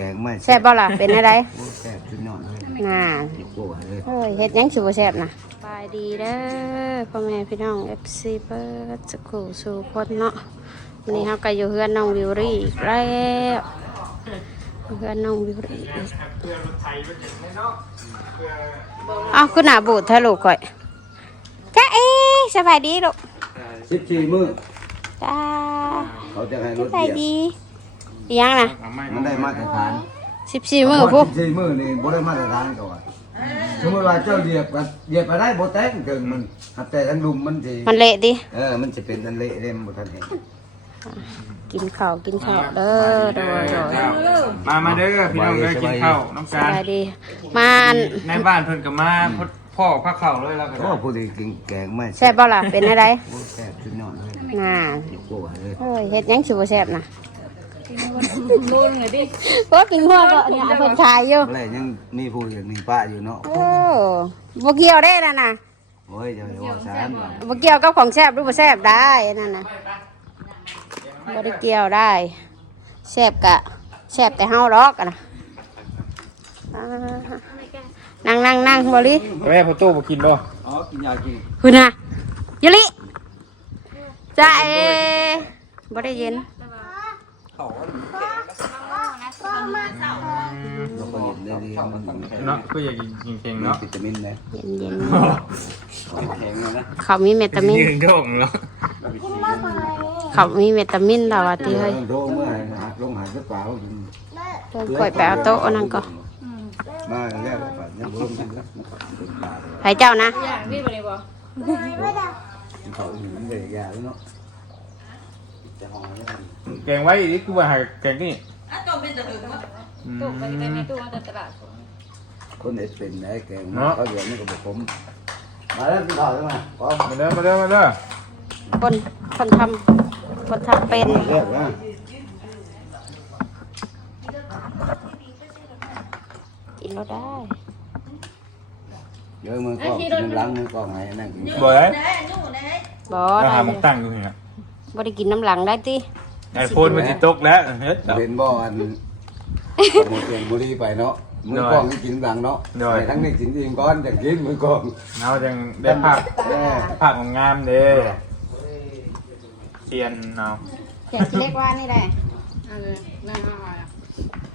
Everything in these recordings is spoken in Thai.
กงไม่แซ่บบ่ล่ะเป็นอะไรโอ้แซ่บชุดยอดเลยน่าโอ้โหเลยเฮ้ยเฮ็ดหยังสิบ่แซ่บนะบายดีเด้อพ่อแม่พี่น้อง FC เบิดสักครู่สู่คนเนาะวันนี้เฮาก็อยู่เฮือนน้องวิวรี่อีกแล้วเฮือนน้องวิวรี่อีกเอ้าวคุณหน้าบูดเธอลูกข่อยจ้าเอ๊สบายดีลูกสิบสี่มื้อจ้าเขาจะให้รสถบายเหยียบดี อีหยังนะมันได้มาตรฐาน14มื้อพุกสิบสี่มื้อนี่บ่ได้มาตรฐานก็ว่าสมมติว่าเจ้าเหยียบก็เหยียบไปได้บ่แตกเกินมันหักแต่ทันลุมมันสิมันเละดิเออมันจะเป็นอันเละเล่มบ่ทันเห็นกินข้าวกินข้าวเด้อโดยโดยมามาเด้อพี่น้องเด้อกินข้าวน้ำสกัน บายดีมาอันในบ้านเพิ่นก็มาพดพ่อพระเข่าเลยแล้วก็โอ้ผู้ที่กินแกงไม่แซ่บบ่ล่ะเป็นอะไรโอ้แซ่บชุดยอดเลยน่า โอ้โหเลยเฮ้ยเฮ็ดหยังสิบ่แซ่บนะ รุ่นเลยดิโอ้กินหัวก็เนี่ยเพิ่นขายอยู่อะไรยังมีผู้อย่างนี้ป้าอยู่เนาะโอ้บ่เกี่ยวได้นั่นน่ะโอ้ยจะว่าสารว่าบ่เกี่ยวกับของแซ่บหรือบ่แซ่บได้นั่นน่ะบ่ได้เกี่ยวได้แซ่บกะแซ่บแต่เฮาหรอกอะนะอ่านั่งนั่งนั่งบ่ลิแม่พ่อตู้บ่กินบ่อ๋อกินยากินหุ่นน่ะยะลิจ้าเอบ่ได้เย็น เราก็เห็นได้ดีมันมันเนาะก็อยากกินเค็งมีเนาะวิตามินนะเย็นเย็นแข็งเลยนะเขามีเมตามินยืนโด่งแล้วเขามีเมตามินแล้วอะตีเฮ้ยโทรเมื่อไหร่หักลงหายกระเป๋าเพิ่นข่อยไปเอาโต๊ะอันนั่นก็มาแล้วแบบยังร่วมกันนะไผเจ้านะเขาอยู่เลยยาแล้วเนาะ จะหอมแกงไว้นี่คือว่าหาแกงนี่อะต้มเป็นตะหึงวะอืมคนเอ็ดเป็นไอ้แกงเขาเดี๋ยวนี้ก็บอกผมมาแล้วกินข้าวใช่ไหมพร้อมมาเด้อมาเด้อมาเด้อคนคนทำคนทำเป็นเลิกนะกินเราได้เดี๋ยวมือกล้องมันล้างมือกล้องให้นั่งกินบ่ได้ไหนนู่นไหนบ่อาได้หารมันตั้งอยู่นี่นะ บ่ได้กินน้ำหลังได้ติไอโฟนมันสิตกแล้วเฮ็ดเป็นบ่อันหมดเสียงบุรีไปเนาะมือกล้องกินหลังเนาะทั้งนี้กินเองก้อนจะกินมือกล้องเราจังได้ภาพภาพงามๆเด้เซียนเนาะแจกเล็กว่านี่ได้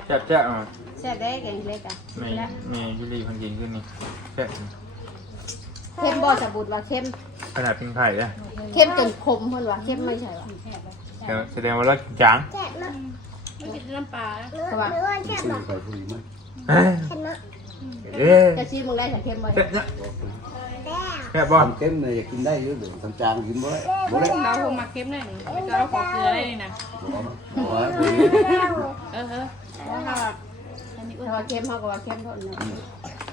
แซ่บๆอะแซ่บได้แกงเล็กอะมีมียุรีคนกินขึ้นนี่แซ่บ เค็มบ่สะบุดว่าเค็มขนาดพิงไผ่เลยเค็มจนขมเพิ่นว่าเค็มไม่ใช่ว่าแสดงว่าเรากินจังเพราะว่าซื้อไปคุยมั้ยเอ๊ะจะชิมมึงได้แต่เค็มบ่แซ่บเนี่ยแซ่บบ่ทำเค็มเลยอยากกินได้เยอะเดี๋ยวทำจางกินบ่ได้บ่ได้เราคงมาเค็มหน่อยหนึ่งแล้วเราขอเกลือได้เลยนะบ่ได้เออเออถ้าว่าเค็มเฮาก็ว่าเค็มเท่านั้น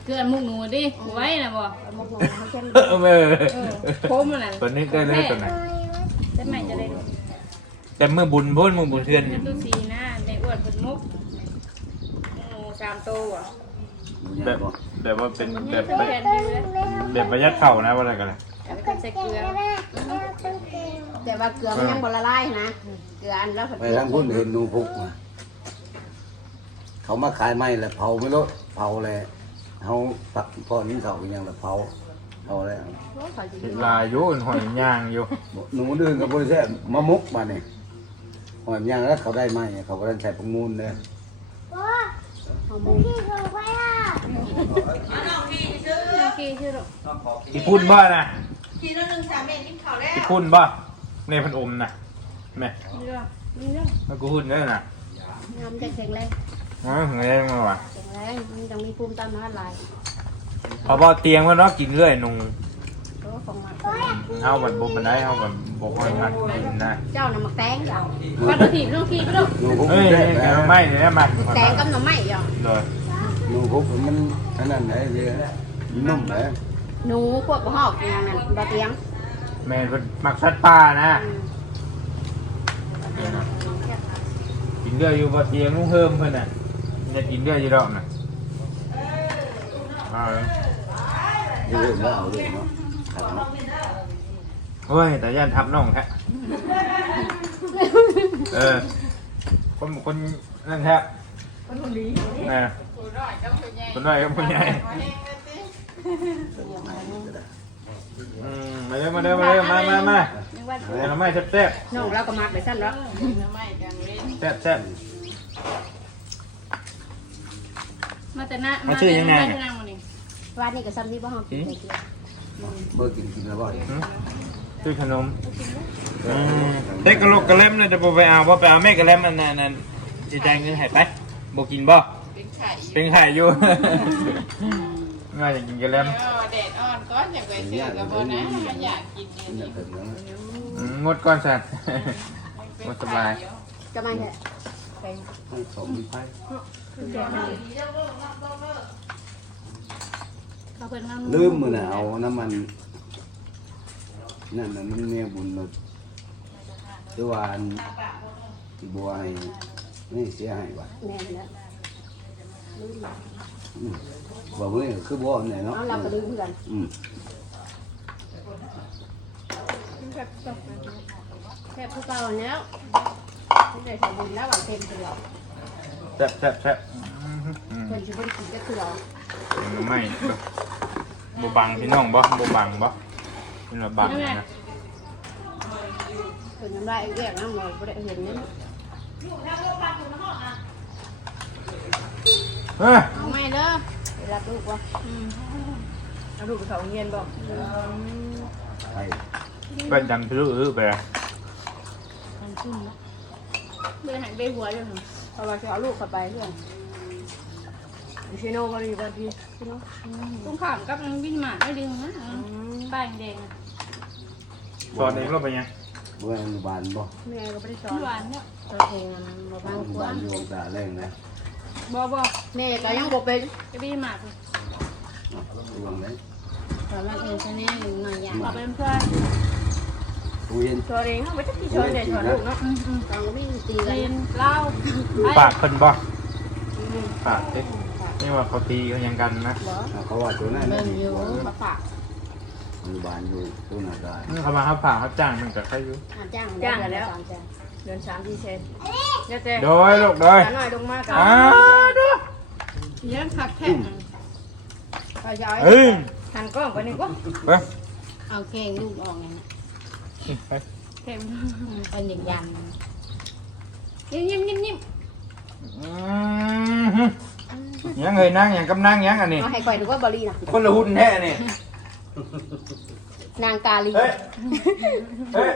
เกลือมุกหนูดิไว้นะบ่เอามาลงให้เค็มเออเออเออโคมมันน่ะตัวนี้ได้เลยตัวไหนจะไม่จะได้ดูแต่เมื่อบุญพุ่นเมื่อบุญเทือนตู้สีหน้าในอ้วนเป็นมุกหมูสามโตอะแบบแบบว่าเป็นแบบเป็นแผ่นอยู่แล้วแบบประหยัดเข่านะว่าอะไรกันเลยเป็นใส่เกลือแต่ว่าเกลือมันยังบ่ละลายนะ เกลืออันแล้วไปทางพุ่นเห็นหนูพุกมาเขามาขายไม้แล้วเผาไม่ลดเผาเลย เขาตักก้อนนี้เขาเป็นยังละเผาเอาแล้วลายอยู่หอยย่างอยู่หนูดื้อกับบริษัทมามุกมาเนี่ยหอยยังแล้วเขาได้ไหมเขาก็ได้ใช้ประมูลเลยกี่ชื่อหรออีพุ่นบ้านะกินแล้วหนึ่งสามเมตรกินข้าวแล้วอีพุ่นบ้าในพันอมนะแม่นี่ก็นี่ก็แล้วกูพุ่นได้น่ะน้ำจะแข็งแรง อ๋อไงมาว่ะแข็งแรงมันต้องมีภูมิต้านทานหลายพอพอเตียงมันเนาะกินเรื่อยนุ่งโอ้ของมันเฮาแบบบ่ปานใดเฮาแบบบ่ค่อยทันกินนะเจ้าน่ะมักแตงจ้ะปัดตัวถีบต้องขี่ก็ต้องหนูพุกเฮ้ยแท้แกงไม่เนี่ยนะมาแตงกับหน่อไม้จ้ะเลยหนูพุกมันอันนั้นไหนเรียนุ่มไหนหนูพวกกระหอกอย่างนั้นบ่เตียงแม่นเพิ่นมักสัตว์ป่านะกินเรื่อยอยู่บ่เตียงลุงเฮิมเพิ่นน่ะ เนี่ยกินเรื่อยอยู่ดอกน่ะอ่าเรื่องแล้วเอาเรื่องเนาะโอ้ยแต่ย่านทับน้องแท้เออ คนคนนั่นแท้นะคนน้อยกับคนใหญ่อืมมาเด้อมาเด้อมาเด้อมามามาเอาน้ำไม้แซ่บแซ่บน้องเราก็มักเลยสั้นแล้วแซ่บแซ่บ มาแต่หน้ามาชื่อยังไงมาแต่หน้ามานี่วันนี้ก็ซ้ำที่บ้านกินเมื่อกินกินแล้วบ่หืมชื่อขนมอืมเด็กกระโหลกกระเล่มเลยจะบ่ไปเอาบ่ไปเอาแม่กระเล่มอันนั้นอันนั้นสิจ่ายเงินให้ไปบ่กินบ่เป็นไข่อยู่ ง่ายจะกินกระเล่มแดดอ่อนก้อนอย่างไปซื้อกับโบนะมันอยากกินอยู่นี่นี่ถึงแล้วอืมงดก่อนสันงดสบายจะมาเหรอให้สมไพ่ เขาเพิ่นทลืมมือน่ะเอาน้ำมันนั่นน่ะมันเมียบุญเราตัววานที่บัวให้นี่เสียให้ว่ะแม่เนี่ยอืมบอกเฮ้ยคือบัวไหนเนาะเอาเราก็ลืมกันอืมแค่ผู้เก่าแล้วไม่ได้สมบูรณ์แล้วหวังเต็มเถื่อ แซ่บแซ่บแซ่บอืมเป็นชีวิตกินก็เถื่อยังไม่บ่บังพี่น้องบ่บ่บังบ่เป็นระบังนะเป็นน้ำลายแยกน้ำลอยไม่ได้เห็นนี่เอ้ยำเอาไม่เด้อเวลาลูกว่าเอาลูกไปเขาเงียนบอกไพ่เป็นจำชื่ออื้อไปเลยเดินหันไปหัวอยู่หั่นพอ เราจะเอาลูกเข้าไปเพื่อนชิโน่ก็รีบวันทีชิโน่ตรงข้ามกับวิ่งหมาไม่ดึงนะป้ายแดงๆอะสอนเองเราไปยังบัวอนุบาลบ่แม่ก็ไม่ได้สอนหวานเนี่ยเราเองมันมาอบางนุคบาลนอยู่ตาแรงนะบ่บ่แม่ก็ยังบอกเป็นจะวิ่งหมาเลยรวมเลยแต่มันเองแค่นี้หน่อยอย่างเอาไปเป็นเพื่อน ตู้เย็นชอนเองเขาไม่ได้ที่ชอนเด็กชอนลูกเนาะอืมอืมตอนก็ไม่ตีกันกินเหล้าไปปากเพิ่นบ่ปากเอ๊ะนี่ว่าเขาตีกันยังกันนะเขาว่าตัวนั้นเบิ่นะงอยู่มาฝากอนุบาลอยู่ตู้นาได้อืมเขามาเขาผ่าเขาจ้างมันกับใครอยู่จ้างแล้วเดินสามที่เซนเดี๋ยวแต่โดยลูกโดยหน่อยลงมากันอ้าดูเลี้ยงผักแค่ไปย้อยเอ้ยหันกล้องไปนี่ก็ไปเอาแข้งลูกออกไง ไปเข็มเป็นอย่างยันยิ้มยิ้มยิ้มยิ้มอืมยังเงยนั่งอย่างกำนั่งยังอันนี้เอาให้ก่อยดูว่าบอลี่นะคนละหุ่นแท้นี่นางกาลีเฮ้ยเฮ้ย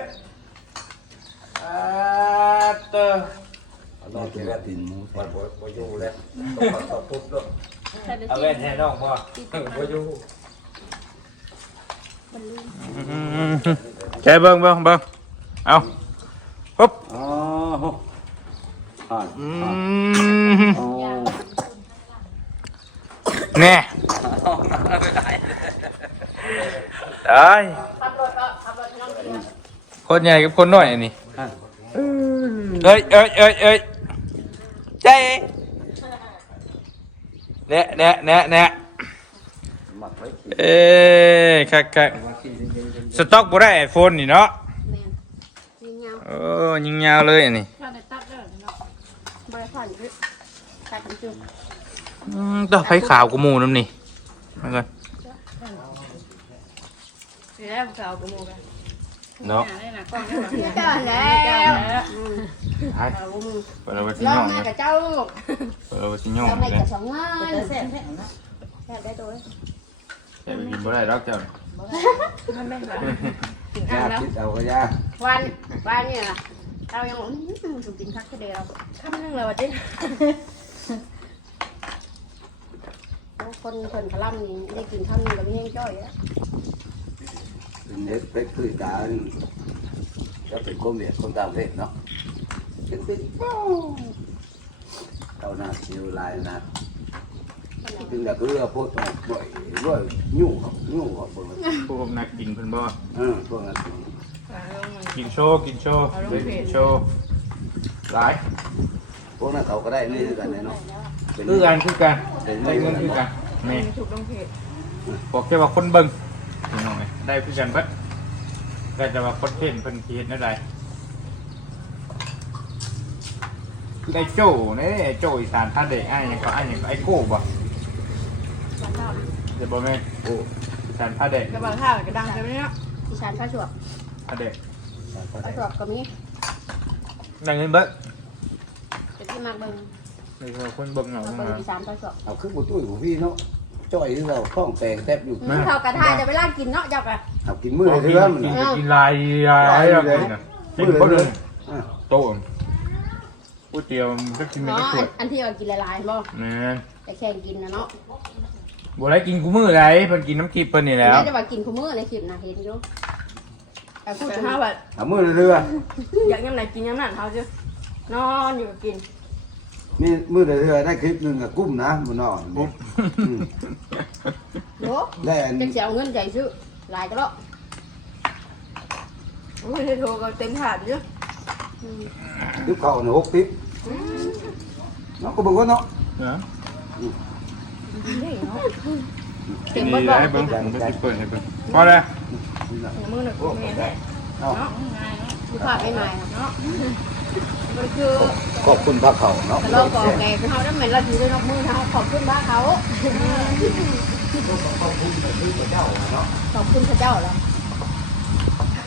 อ่าเตอรอดตัวตินหมูแทนเอาแว่นแทนน้องพ่อบ่อยู่ใช่เบิ่งเบิ่งเบิ่งเอาปุ๊บอ๋ออ่าอือ่ามอ๋อแน่ตายคนใหญ่กับคนน้อยอันนี้เอ้ย เอ้ยเอ้ยเอ้ยใจเนะเนะเนะเนะหมักไว้ขี้ เอ้ยคักคักมาขี้จริงๆสต็อกบ่ได้ไอโฟนนี่เนาะแม่ยิงยาวโอ้ยิงยาวเลยอันนี้เราได้ตัดเด้อเนาะบริผ่านคือตัดกันจุ่มอืมต่อไฟขาวกูมูน้ำนี่มาก่อนเดี๋ยวแล้วเอากระโมกันเนาะได้หนักกล้องได้หนักเจ้าแล้วไปเปิดเอาไว้ที่ลอน้งองมาเลยกับเจ้าลูกเปิดเอาไว้ที่น้องเราไม่เลยกับสองเงิน แซ่บแซ่บแซ่บได้ตัวเลยแกไปกินบ่ได้ดอกเจ้านี่มันไม่หวานยาคิดเอาก็ยาวันวันเนี่ยเรายังถูกกินคักเดียวคำนึงแล้ววะจิ๊คนคนขลั่มนี่ได้กินข้าวนี่ก็ไม่ให้จ้อยอะเป็นเด็กเป็กคือการจะเป็นคนเวียดคนต่างประเทศเนาะเป็นเป็นเอาหน้าชิวลายนะ ถึงแต่คือพวกบ่อยบ่อยยุ่งเขายุ่งเขาพวกนั้นพวกผมนักกินเพิ่นบ่เออพวกนั้นกินโชว์กินโชว์เล่นกินโชว์หลายพวกนั้นเขาก็ได้นี่คือกันเนาะเป็นคือกันคือกันได้เงินคือกันนี่ถูกลงเพจบอกแค่ว่าคนเบิ่งพี่น้องเอ้ยได้คือกันเบิดได้แต่ว่าคนเห็นเพิ่นสิเฮ็ดแนวใดคือไอ้โจ้เนี่ยไอ้โจ้อีสานท่าเด็กไอ้ยังก็ไอ้ยังก็ไอ้โก้บ่ เดี๋ยวบอกแม่โอ้อีสานท่าเด็กกระบะข้าวกระดังใช่ไหมเนี่ยดิฉันพระสวบท่าเด็กพระสวบก็มีได้เงินเบิดเป็นที่มากเบิ่งเดี๋ยวคนเบิ่งเหงามามาเบิ่งดิฉันพระสวบเอาขึ้นบนตู้ของพี่เนาะจ้อยที่เราคล้องแปลงแทบอยู่อืมเขากระทายจะไปลากกินเนาะจับอะเอากินมื้อเลยเทื่อมันกินน่ะกินลายลายอะไรนะกินบ่เดินอะโต๊ะก๋วยเตี๋ยวมันก็กินไม่เนาะได้ขอัวนดอันที่เรากินละลายบ่แม่นแต่แข่งกินนะเนาะ บ่ได้กินกูมื้อไรเพิ่นกินน้ำคลิปเพิ่นนี่แล้วไม่ได้ว่ากินคู่มื้อในคลิปนะเห็นอยู่แต่พูดแต่ถึงถ้าแบบเอามื้อเลยเทื่ออยากยำไหนกินยำนั่นเขาจะนอนอยู่กินมีมื้อเลยเทื่อได้คลิปหนึงอะกุ้มนะบ่นอนปุ๊บอืมโอ้แล้วอันจะเอาเงินใจซื้อหลายก็แล้วโอ้ยโทรก็เต็มถาดเยอะติ๊บเข้าน่ะหกติ๊บเนาะก็เบิ่งว่าเนาะเนาะ เนี่บ่บ่ให้เบิ่งผมจะสิเปิดให้เบิ่งพอแล้วนี่น่ะมือหนึ่งแม่เนาะผู้ภาคไม่มาเนาะมันคือขอบคุณพระเขาเนาะเราบอกแกเฮาได้เหมือนเราอยู่ในนกมือเฮาขอบคุณพระเขาขอบคุณพระเจ้าเนาะขอบคุณพระเจ้าแล้ว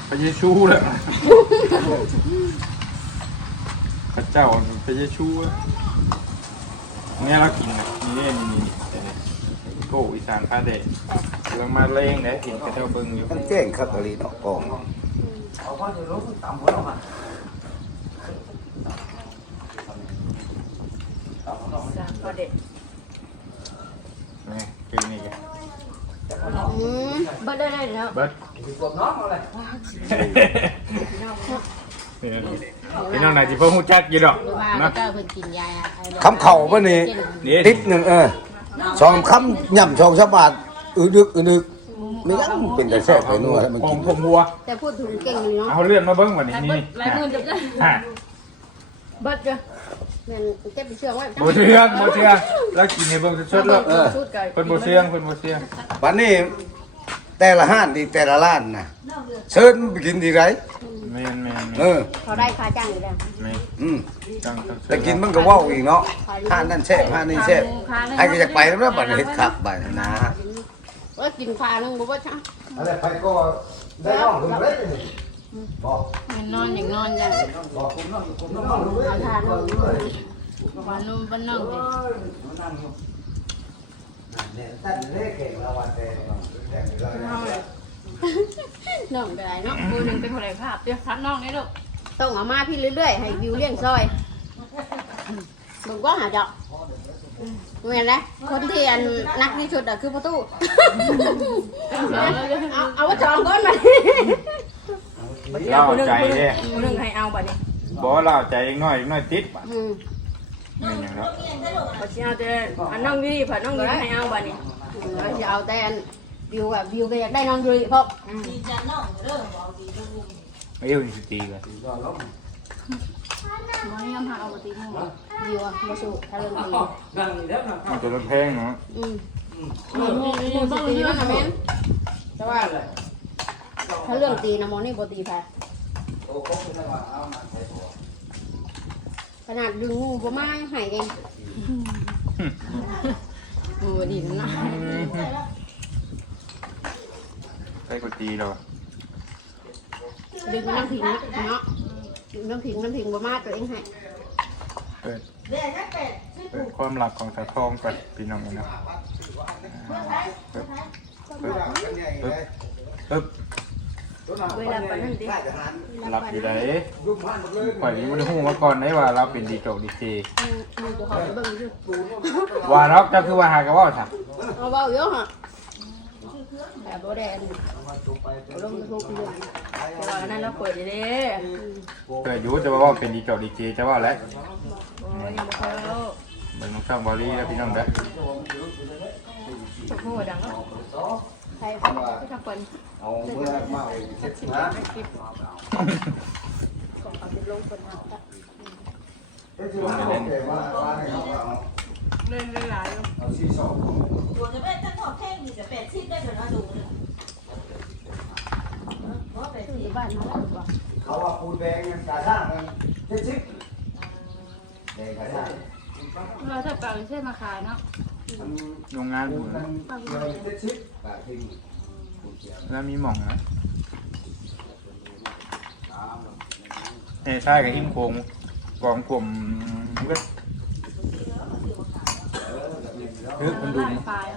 พระเยซูแหละพระเจ้าพระเยซูเนี่ยเรากินนะนี่นี่นี่นี่ โก้อีสานพาเด็กเรามาเล่งได้เห็นกระเจ้าเบิ่งอยู่มันแจ้งคักอะลีเนาะกองเอาว่าจะลดต่ำกว่าเรามาสามประเด็นนี่คือนี่กันอืมเบิดได้เลยเนาะเบิดกดน้องเอาเลยพี่น้องไหนที่เพิ่งหูจักอยี่ดอกว่านะก็เพิ่นกินยาคำเข่าป่ะนี่นี่ติ๊บหนึ่งเออ สองคำย่ำสองฉบาทอือดึกอือดึกไม่ยังเป็นแต่แซ่บไปนัวแล้วมันขอกิงนผมวัว แต่พูดถึงเก่งอยู่เนาะเอาเลื่อนมาเบิ้งวันนี้นี่ลายมือจะได้อะเบิดจ้ะแม่นเก็บไปเชื่องไว้โบเชืองโบเชืองแล้วกินในเบิ้งชดแล้วเออชุดไก่เพิ่นโบเชืองเพิ่นโบเชืองวันนี้แต่ละห้านดีแต่ละร้านนะเชิญไปกินดีไร แม่นแม่นเอแม่นอเขาได้ค่าจ้างอยู่แล้วแม่นอืมจังจังแต่กินมันก็เว่าวอีกเนาะห้านนั่นแซ่บห้านนี่แซ่บใครก็อยากไปแล้วนะบัดนี้เฮ็ดคักบัดนี้นะว่ากินฟ้านึงบ่ว่าช่างอะไรไปก็ได้น้องถึงเลยบอกมันนอนอย่างนอนอย่างบอกผมน้องผมน้องเลยเอาทานนึงวันนุ่มบ้านนอกเลยเนี่ยตั้งเลขเก่งแล้ววันแต่แต่เรา น้องก็ได้เนาะมือหนึ่งเป็นคนไหนภาพเดี๋ยวทัดน้องนี่ลูกต้องเอามาพี่เรื่อยๆ ให้วิวเลี้ยงซอยมึงก็หาเจาะเห็นไหมคนที่อันนักที่สุดอะคือประตูเอาเอาว่าจองก้อนมาเล่าใจเด้มือหนึ่งให้เอาบัดนี้บอกว่าเล่าใจน้อยน้อยติดบัดอืมแม่นหยังเนาะบัดนี้เอาแต่อันน้องดีผัดน้องดีให้เอาบัดนี้เราจะเอาแต่อัน วิวอะวิวก็อยากได้นอนดูเพราะดีจังน้องเด้อบอกดีจังลุงไม่เอาสิตีกันมันยังหาเอาปฏิทินวิวอะมาสู่ถ้าเรื่องดีมันจะลดแพงเนาะอืมมูมูสตีมันนะแม่นแต่ว่าถ้าเรื่องตีนะโมนี่บ่ตีแพ้ขนาดดึงงูบ่มายังใหายเองโอ้ดีนะ ใส่กดตีเราดึงน้ำผิงนะเนาะดึงน้ำผิงน้ำผิงบ่มาตัวเองให้เปิดเด็กนักเป็ดเปิดความหลักของสะทองก่อนพี่น้องนะเปิดเปิดปึ๊บปึ๊บเวลาปานนั้นดิหลับอยู่ไหนข่อยนี้มันหูมาก่อนได้ว่าเราเป็นดีโจกดีเจอืมอืมเดี๋ยวขอไปเบิ่งอยู่ว่าเราจะคือว่าหากระว่าค่ะเอาเบาเยอะฮะ แต่บ่ได้อันเอาลงทุกเรื่องแต่ว่าอันนั้นเราเปิดอยู่เด้เกิดอยู่จะว่าเป็นดีโจกดีเจจะว่าแล้วโอ้ยยังไม่เคยแล้วเบิ่งน้องช่องบอลลี่แล้วพี่น้องเด้อโอ้โหดังแล้วใครไม่ทำคนเอาเมื่อมาเช็ดนะก็เอาไปลงคนเอาเช็ดนะโอ เคว่าว่าให้เขาเอาเล่นหลายเอาซีสองตัวจะเป็ดถ้าขอบแท่งดีจะเป็ดชิ้นได้เดี๋ยวนะดูเลยเพราะเป็ดซื้อชิ้นบ้านมาแล้วบ่เขาว่าปูแดงกาช่างเจ็ดสิบแดงก็ได้เราถ้าเปล่าเช่นมาขายเนาะโรงงานมับุนเป็นชิปปากทิ้งแล้วมีหม่องนะเฮ้ใช่กับหิมโคงกองกลมก็ เฮ้ยมันดูดปลาย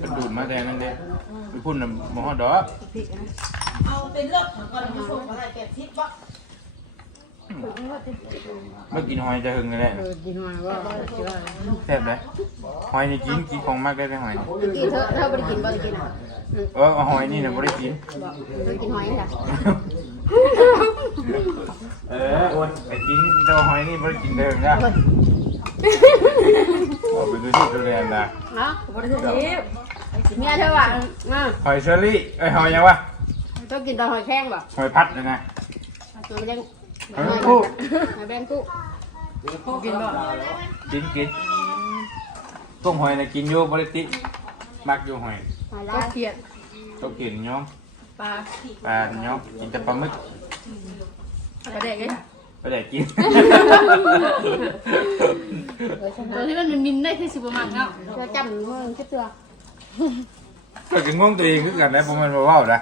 มันดูดมาแต่นั่นเด้ไปพุ่นน่ะบ่ฮอดดอกเอาเป็นเลือกของก่อนมาส่งอะไรแปดสิบบ่เมื่อกินหอยจะหึงเลยแหละกินหอยว่าแซ่บเลยหอยนี่กินกินของมากได้ไหมหอยนี่กินเถอะเธอไม่ได้กินบ่ได้กินอะเออเอาหอยนี่นะไม่ได้กินไม่กินหอยค่ะเออโอ้ยไปกินแต่ว่าหอยนี่ไม่ได้กินเดิมนะ เอาไปดูที่ตัวเรียนนะเนาะบ่ได้ทิพเมียเธอว่าอ่าหอยเชอรี่ไอยหอยยังวะต้องกินตอนหอยแข้งบ่หอยพัดนะนะตัวเลี้ยงหอยกู้หอยแบงกู้กินบ่กินกินต้มหอยนะกินอยู่บริติมักอยู่หอยหอยก็ลายเขียดต้องกินย้อมปลาปลาย้อมกินแต่ปลาหมึกปลาแดกเลย ไปได้กิน ตัวที่มันมินได้ที่สิบประมาณเนาะเธอจำมึงคิดเถอะก็กินง่วงตัวเองคือกันนะผมมันบ่เว้านะ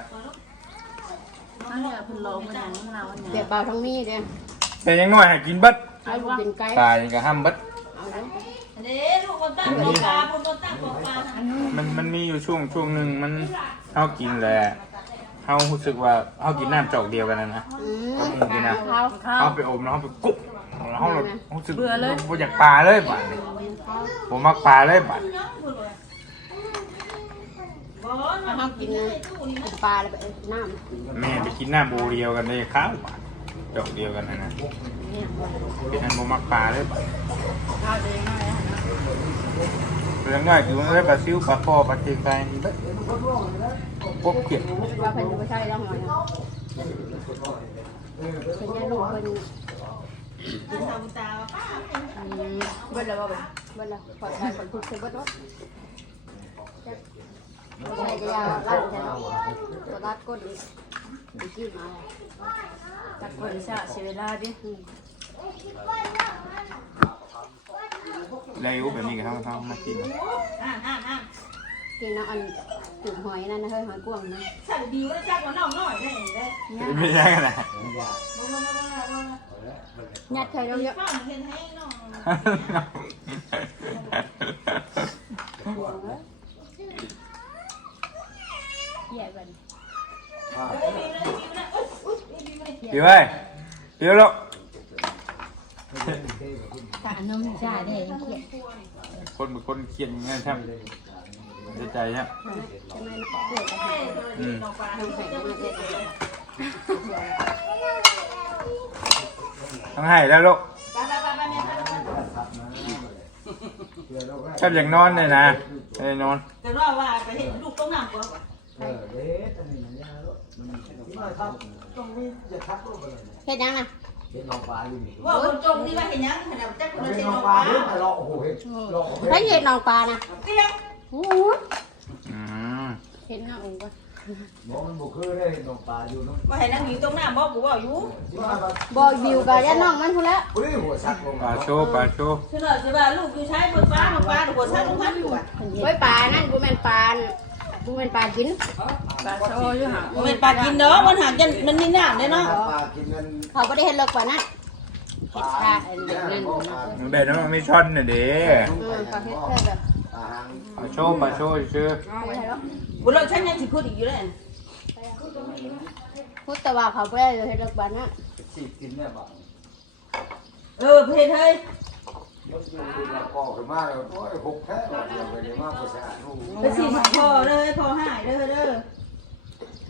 อันนี้เพิ่นลองมาอย่างนี้เราเนี่ยเดี๋ยวเบาทั้งมีเด้อแต่อยังน้อยให้กินเบัดเอาบ่กินไก่ตายยังก็ห้ามเบัดเอาเด้อเด้ลูกคนตั้งโรงปลาคนตั้งโรงปลามันมันมีอยู่ช่วงช่วงหนึ่งมันเฮากินแหละ เฮารู้สึกว่าเฮากินน้ำจอกเดียวกันนะนะอืมก็มึงกินนะเขาข้าวเฮาไปอมแล้วเฮาไปกุ๊บแล้วเฮารู้สึกบ่อยากปลาเลยบัดนี้ผมมักปลาเลยบัดบ่เนาะเขากินกินปลาแล้วไปน้ำแม่ไปกินน้ำบูเดียวกันเลยข้าวบัดจอกเดียวกันนะนะเป็นอันบ่มักปลาเลยบัดข้าวเองอะไรนะเรื่องง่ายคือมันได้ปลาซิวปลาคอปลาเค็งไก่นี่เบิด พวกเก็บว่าเพิ่นบ่ใช่แล้วหอยนะเพิ่นจะลูกเพิ่นอันทำตาป้าเป็นอืมเบิดแล้วบ่เบิดแล้วปลอดภัยคนทุกข์เพิ่นเบิดเนาะใช่จะยาลาดใช่ตัวลาดก้นอีกกี่มาตักคนชะเสียเวลาดิแล้วอยู่แบบนี้ก็เฮาเฮามากินอ่านอ่านอ่านกินน้ำอันตุ่มหอยนั่นนะเฮ้ยหอยกวางนะสั่งดีว่าจักว่าน้องน้อยได้เด้ไม่ใช่กันนะบ่บ่บ่บ่ยัดใครเยอะป้าเห็นให้น้องๆเหี้ยบันเดี๋ยวไว้เดี๋ยวลูกตาน้ำชาได้ยังเขียนคนเป็นคนเขียนงานช่า งใจใจฮะใช่ไหมเกิดอะไรอืมน้ำแข็งมาเกิดอะไรต้องให้แล้วลูกไปไปไปแม่ชอบอย่างนอนเลยนะไอ้นอนแต่ว่าว่าไปเห็นลูกต้องนำกว่าเฮ็ดยังนะว่าคนจมนี่ว่าเห็นยังขนาดจักคนเห็นน้องปลาป้าเด้อรอโอ้โหเห็ดรอเฮ้ยเห็ดนองปลานะเตี้ย โอ้ยอืมเห็ดหน้าองค์ก็บอกมันบ่คือได้น้องปลาอยู่น้องว่าเห็นนั่งอยู่ตรงหน้าบ่กูว่าอยู่ที่มาแบบบ่วิวกับย่าน้องมันพูดแล้วอุ้ยหัวสักลงปลาโชว์ปลาโชว์คือเนาะสิว่าลูกอยู่ใช้บนฟ้าของป้าหัวซักลงพันอยู่อะเฮ้ยปลานั่นกูแม่นปลากูแม่นปลากินปลาโชว์อยู่ห่างมันเป็นปลากินเนาะมันหากันมันนี่น้ำเนาะปลากินกันเขาก็ได้เห็ดเลิกกว่านั้นเห็ดปลาอันนั้นนั่นนะมันแบบนั้นมันไม่ช่อนน่ะเด้ เออปลาเห็ดแค่แบบ ปลาหางปลาโชว์ปลาโชว์ชื่อไม่ใช่หรอกบุรุษฉันยังสิพูดอีกอยู่เลยพูดแต่ว่าเขาไม่ได้เห็ดเลิกบ้านนะสิกินแม่บ่เออเพศเฮ้ยยกยืนดูแล้วก็ขึ้นมาแล้วโอ้ยหกแท้เดียวไปเลยมาบ่สะอาดหูไปสิพอเลยพอหายเด้อเด้อ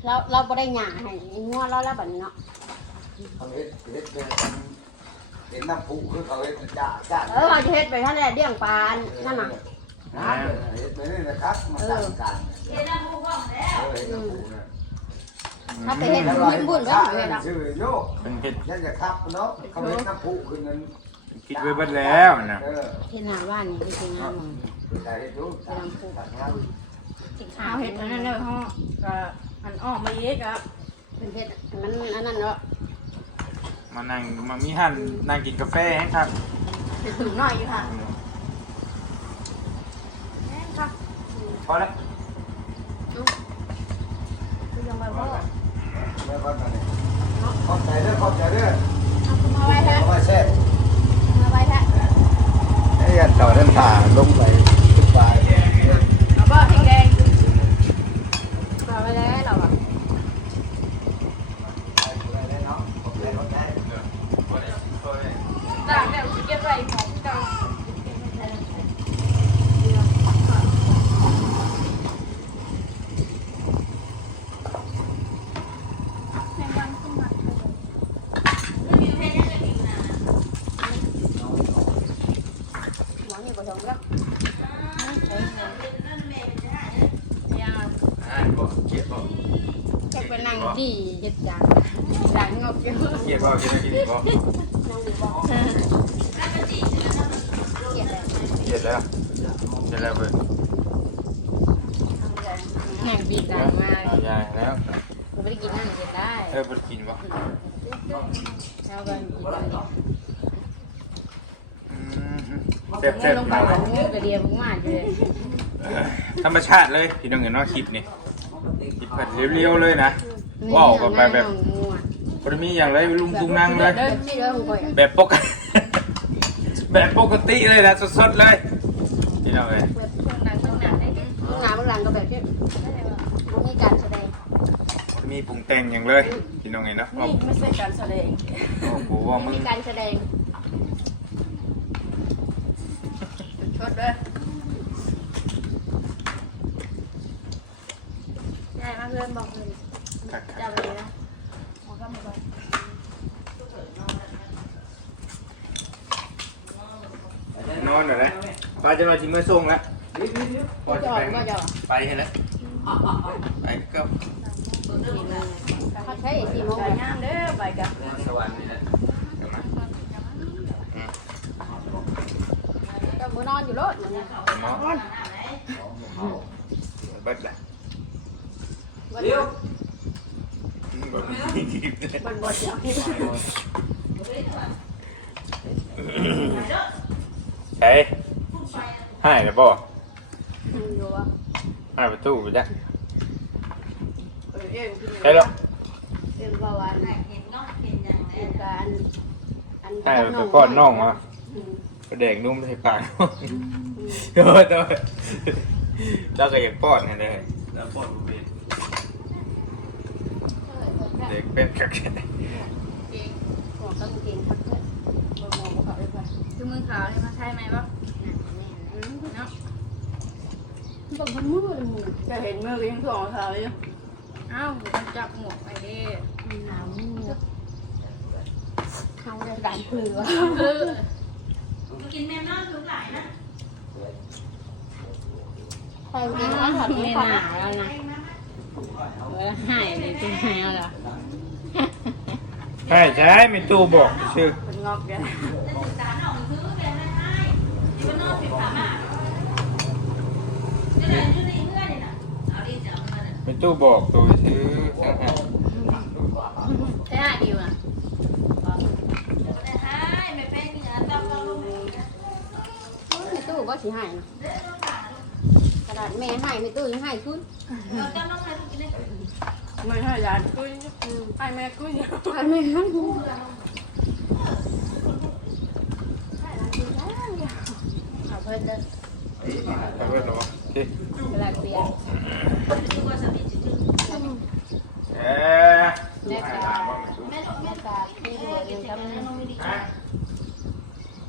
เราเราไม่ได้หย่าให้งัวเราแล้วแบบนี้เนาะเขาเฮ็ดเฮ็ดเป็นเห็นน้ำผุคือเขาเฮ็ดจ้าจ้าเออเราจะเห็ดไปท่านแหละเลี้ยงปลานั่นน่ะ น้ำเฮ็ดไปนี่นะครับมาตั้งกลางเฮ็ดน้ำมูกว่างแล้วเออเฮ็ดน้ำผุนะถ้าไปเห็ดยิ้มบุญก็ไม่ได้ชื่อโยกเป็นเห็ดนั่นจะครับเนาะเขาเฮ็ดน้ำผุขึ้นนั้นคิดไว้เบิดแล้วนะเห็ดหน้าบ้านนี่จริงๆนะมึงแต่เฮ็ดดูตามทางนั้นติดเอาวเห็ดอันนั้นเลยห่อก็อันออกมาเยอะอะเป็นเห็ดมันอันนั้นเนาะมานั่งมามีหั่นนั่งกินกาแฟครับอจะสูงหน่อยอยู่ค่ะแม่ค่ะ พอแล้วคือยังมาพ่อขอบใจเด้อขอบใจเด้อมาไว้แท้เอาไว้แซ่บมาไว้แท้ไอ้ยันต่อเดินผ่าลงไปขึ้นไป เอาบ่แห้งแดงมาไว้แล้วเราอะต่างแบบเก็บไว้ของเก่า หมอนี่บ่ทงแล้ว อ่าบ่เกลียดบ่ จะเป็นนางดีเฮ็ดจังจังงอกอยู่ เกลียดบ่กินกินบ่ เกลียดแล้วเกลียดแล้วเกลียดแล้วเพิ่นนางดีดังมากเอาอย่างแล้วกูไม่ได้กินนั่นกินได้เออบ่กินบ่แล้วกันกินได้อืมลแซ่บงๆไปหลายหมูกระเดียมมากอยู่เลยธรรมชาติเลยพี่น้องเห็นเนาะคลิปนี่คลิปแบบเรียวๆเลยนะว้าวแบบแบบบ่ได้มีอย่างไรลุงตุงนั่งเลยเดินที่เดินหูก่อยแบบปกติ แบบปกติเลยนะสดๆเลยพี่น้องเอ้ยแบบช่วงนั้นช่วงนั้นได้ดิงานเมื่อหลังก็แบบที่มันมีการแสดงบ่มีปรุงแต่งอย่างเลยพี่น้องเห็นเนาะว่าไม่ใช่การแสดงโอ้โหว่ามึงมีการแสดงชดเลยได้มาเพื่อนบอกเลยคักจะไปเลยนะหมอเข้ามาก่อน นอนหน่อยนะป้าจะมาชิมเมื่อส่งแล้วพอก็จะจะไปก็จะไปให้แล้วไปก็เขาใช้สี่โมงไปงามเด้อไปกันสวรรค์นี่แหละกลับมาก็มือนอนอยู่รถนอนเบิดละเร็วบ่มีคนบดเดียว ใช่ให้แล้วบ่อยู่วะให้ประตูไปจ้ะเออเอ็มคือใช่แล้วเรื่องประวันเห็นการอันให้ไปป้อนน้องมาก็แดงนุ่มใส่ปากโอ้ยโอ้ยแล้วก็อยากป้อนให้ได้แล้วป้อนบ่เป็นเด็กเป็นกักหัวกางเกงพักเพื่อนมองเขาเลยไป คือมือขาวนี่มาใช่ไหมบ่เนาะบังคับมือเลยมึงจะเห็นมือก็ยังถ่วงขาวอยู่อ้าวมันจับหมวกไปดิหนาวมือเขาเรียกการเผือกินแม่นอนทุกหลายนะไปกินอาหารไม่หนาแล้วนะเวลาหายเลยจะหายเอาเหรอใช่ใช่มีตู้บอกชื่อคน ตู้บอกตัวชื่อช่างหาใช่หาดีว่ะแต่ให้แม่แป้งนี่นะต้องต้องลงไปนะในตู้บ่สิหายนะกระดาษแม่หายในตู้ยังหายขึ้นเราต้องลงไปกินได้ไม่ให้ยานกุ้ยให้แม่กุ้ยอันไม่หันหูเอาเพิ่นเด้อไปเพื่อนหรอโอเคกระดาษเปียก ดูว่าสามีจะจุด เอ๊ะ แม่ ให้ กา ถามว่ามีตู้ แม่แม่กาที่ดูเองทำนึง ฮะ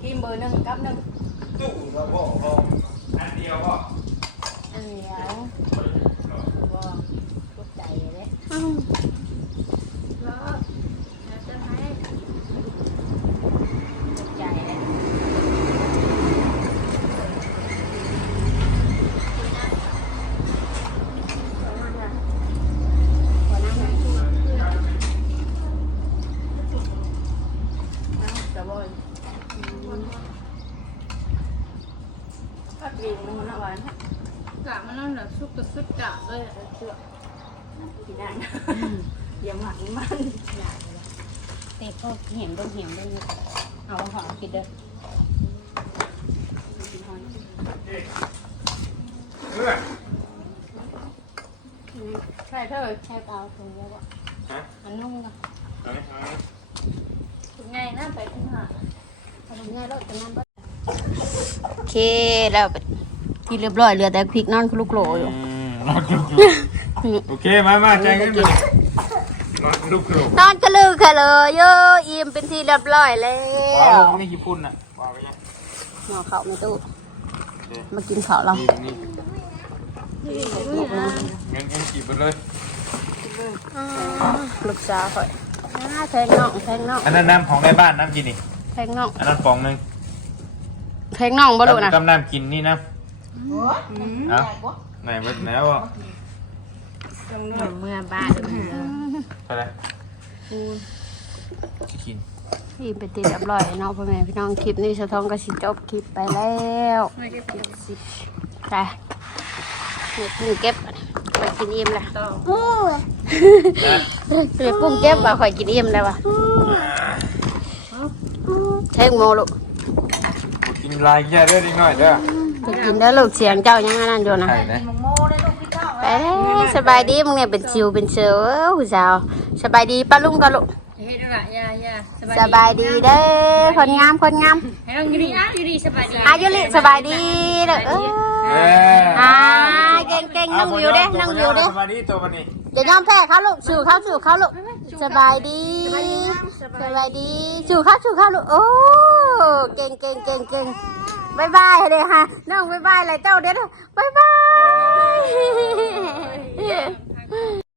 กินเบอร์หนึ่งกับหนึ่ง ตู้เราบอกเอาอันเดียวก็ อันเหนียวบ่ทุกใจ เลยแล้วจะให้ทุกใจเลยขอนั่งหน่อย จะบ่อยพักกินมันหวาน กะมันนั่นแหละสุกกับสุดกะเลยเชื่อ กินได้อย่าหมักมัน เตะพวกเหี่ยมต้องเหี่ยมต้องเอาหอมกินเด้อ เออ ใช่เธอใช่เปล่าถึงแล้วอะ ฮะ อันนุ่งนะ เอาไหมเอาไหม ถึงไงน่าไปถึงหาถึงไงรถจะนั่งโอเคแล้วที่เรียบร้อยเหลือแต่พริกนอนคลุกโหลอยู่อืมรอดลูกโอเคมามาใจเงินมารอดลูกโลกนอนกระลือค่ะเลยโยอิ่มเป็นที่เรียบร้อยแล้ว้าววนี่ญี่ปุ่นน่ะว้าวไปยังหมอเขาไม่ตู้มากินข้าวเรานี่นี่เงินเงินกี่ไปเลยลูกสาวข่อย อ่าแทงน่องแทงน่องอันนั้นน้ำของในบ้านน้ำกินนี่แทงน่องอันนั้นฟองหนึ่งแทงน่องบ่รู้นะกำน้ำกินนี่นะเอาไหนมาไหนวะเมื่อบ้านอะไรจะกินอิ่มเป็นที่เรียบร้อยเนาะพ่อแม่พี่น้องคลิปนี้สะท้องก็สิจบคลิปไปแล้วไปเดี๋ยวกุ้งเก็บไปกินอิ่มแล้ว เดี๋ยวกุ้งเก็บว่าข่อยกินอิ่มแล้วว่ะเทงโมลูกกินลายแย่เด้อนิดหน่อยเด้อจะกินได้อลูกเสียงเจ้ายังไงนั่นอยู่นะไข่นะไปแล้วสบายดีมึงเนี่ยเป็นชิวเป็นเสือเอ้าผู้สาวสบายดีป้าลุงกันลูกเฮ้ยด้วยยายาสบายดีเด้อคนงามคนงามให้น้องยูดีอะยูดีสบายดีอายุลิสบายดีเด้อเออเอ้ยอ่าเก่งเก่งน้องวิวเด้น้องวิวเด้สวัสดีตัววันนี้ อย่ายอมแพ้เขาลูกสู่เขาสู่เขาลูกสบายดีสบายดีสู่เขาสู่เขาลูกโอ้เก่งเก่งเก่งเก่งบายบายเลยค่ะน้องบายบายเลยเจ้าเด้อบายบาย